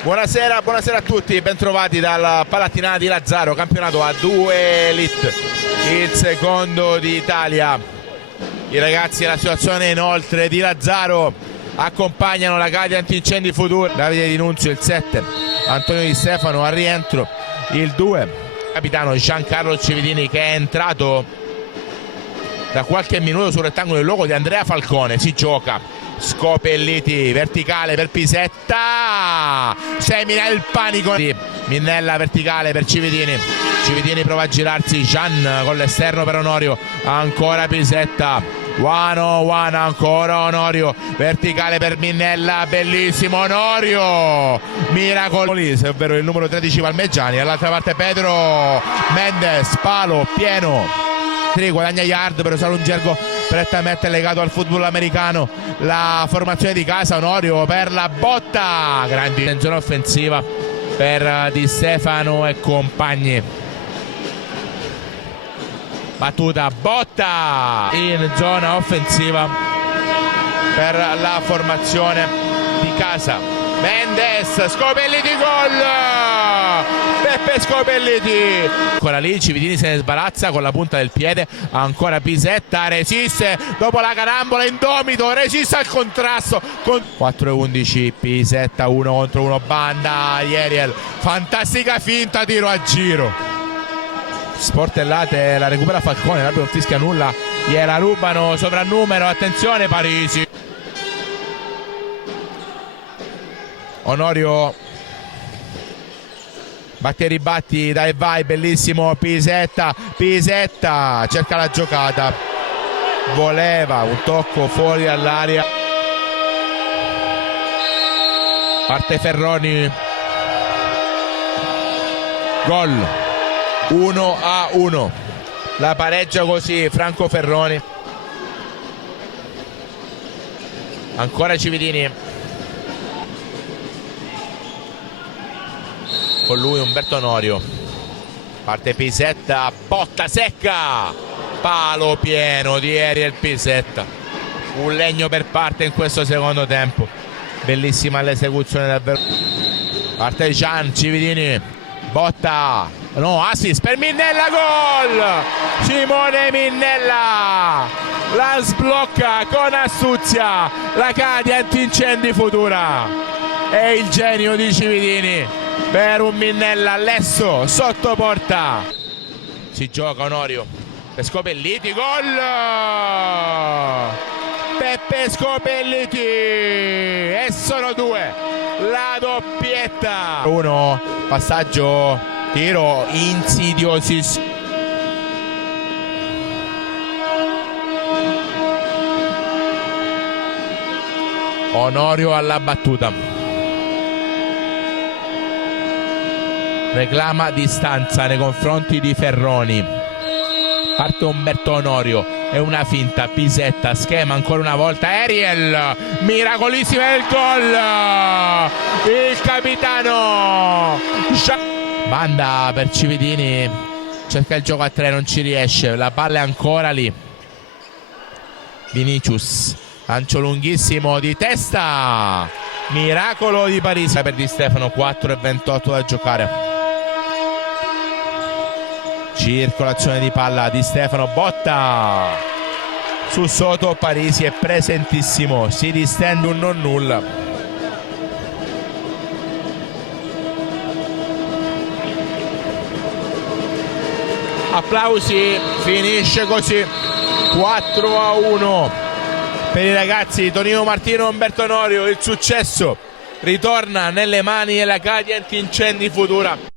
Buonasera a tutti, bentrovati dal Palattinata di Lazzaro, campionato A2 Elite, il secondo d'Italia. I ragazzi della situazione inoltre di Lazzaro accompagnano la Cadia Antincendi Futura. Davide Di Nunzio il 7, Antonio Di Stefano al rientro il 2, capitano Giancarlo Cividini che è entrato da qualche minuto sul rettangolo del logo di Andrea Falcone. Si gioca Scopelliti, verticale per Pisetta, semina il panico di Minnella, verticale per Cividini. Cividini prova a girarsi, Gian con l'esterno per Onorio, ancora Pisetta, 1-1, ancora Onorio, verticale per Minnella, bellissimo Onorio, Miracoli, ovvero il numero 13 Palmeggiani, all'altra parte Pedro Mendes, palo pieno, guadagna yard per usare un gergo prettamente legato al football americano. La formazione di casa, Onorio per la botta, grande intenzione offensiva per Di Stefano e compagni. Battuta, botta in zona offensiva per la formazione di casa. Mendes, Scopelliti, gol! Peppe Scopelliti! Ancora lì, Cividini se ne sbarazza con la punta del piede, ancora Pisetta, resiste dopo la carambola, indomito, resiste al contrasto con 4-11, Pisetta 1 contro 1, banda, Ieriel, fantastica finta, tiro a giro. Sportellate, la recupera Falcone, l'arbitro non fischia nulla, gliela rubano, sovrannumero, attenzione Parisi. Onorio batte e ribatti, dai vai, bellissimo Pisetta, Pisetta cerca la giocata, voleva un tocco fuori dall'area, parte Ferroni, gol, 1-1, la pareggia così Franco Ferroni. Ancora Cividini, con lui Umberto Onorio, parte Pisetta, botta secca, palo pieno di Ariel Pisetta, un legno per parte in questo secondo tempo, bellissima l'esecuzione davvero. Parte Gian, Cividini, botta, no, assist per Minnella, gol! Simone Minnella la sblocca con astuzia la Cadia Antincendi Futura, è il genio di Cividini per un Minnella all'esso sotto porta. Si gioca Onorio per Scopelliti, gol! Peppe Scopelliti e sono 2, la doppietta. 1, passaggio, tiro insidiosissimo. Onorio alla battuta, reclama distanza nei confronti di Ferroni, parte Umberto Onorio, è una finta, Pisetta, schema ancora una volta, Ariel, miracolissima il gol, il capitano, banda per Cividini, cerca il gioco a 3, non ci riesce, la palla è ancora lì, Vinicius, lancio lunghissimo di testa, miracolo di Parisi per Di Stefano, 4:28 da giocare. Circolazione di palla, Di Stefano, botta su Soto, Parisi è presentissimo, si distende un non nulla. Applausi, finisce così 4-1 per i ragazzi di Tonino Martino e Umberto Onorio. Il successo ritorna nelle mani della Cadia Antincendi Futura.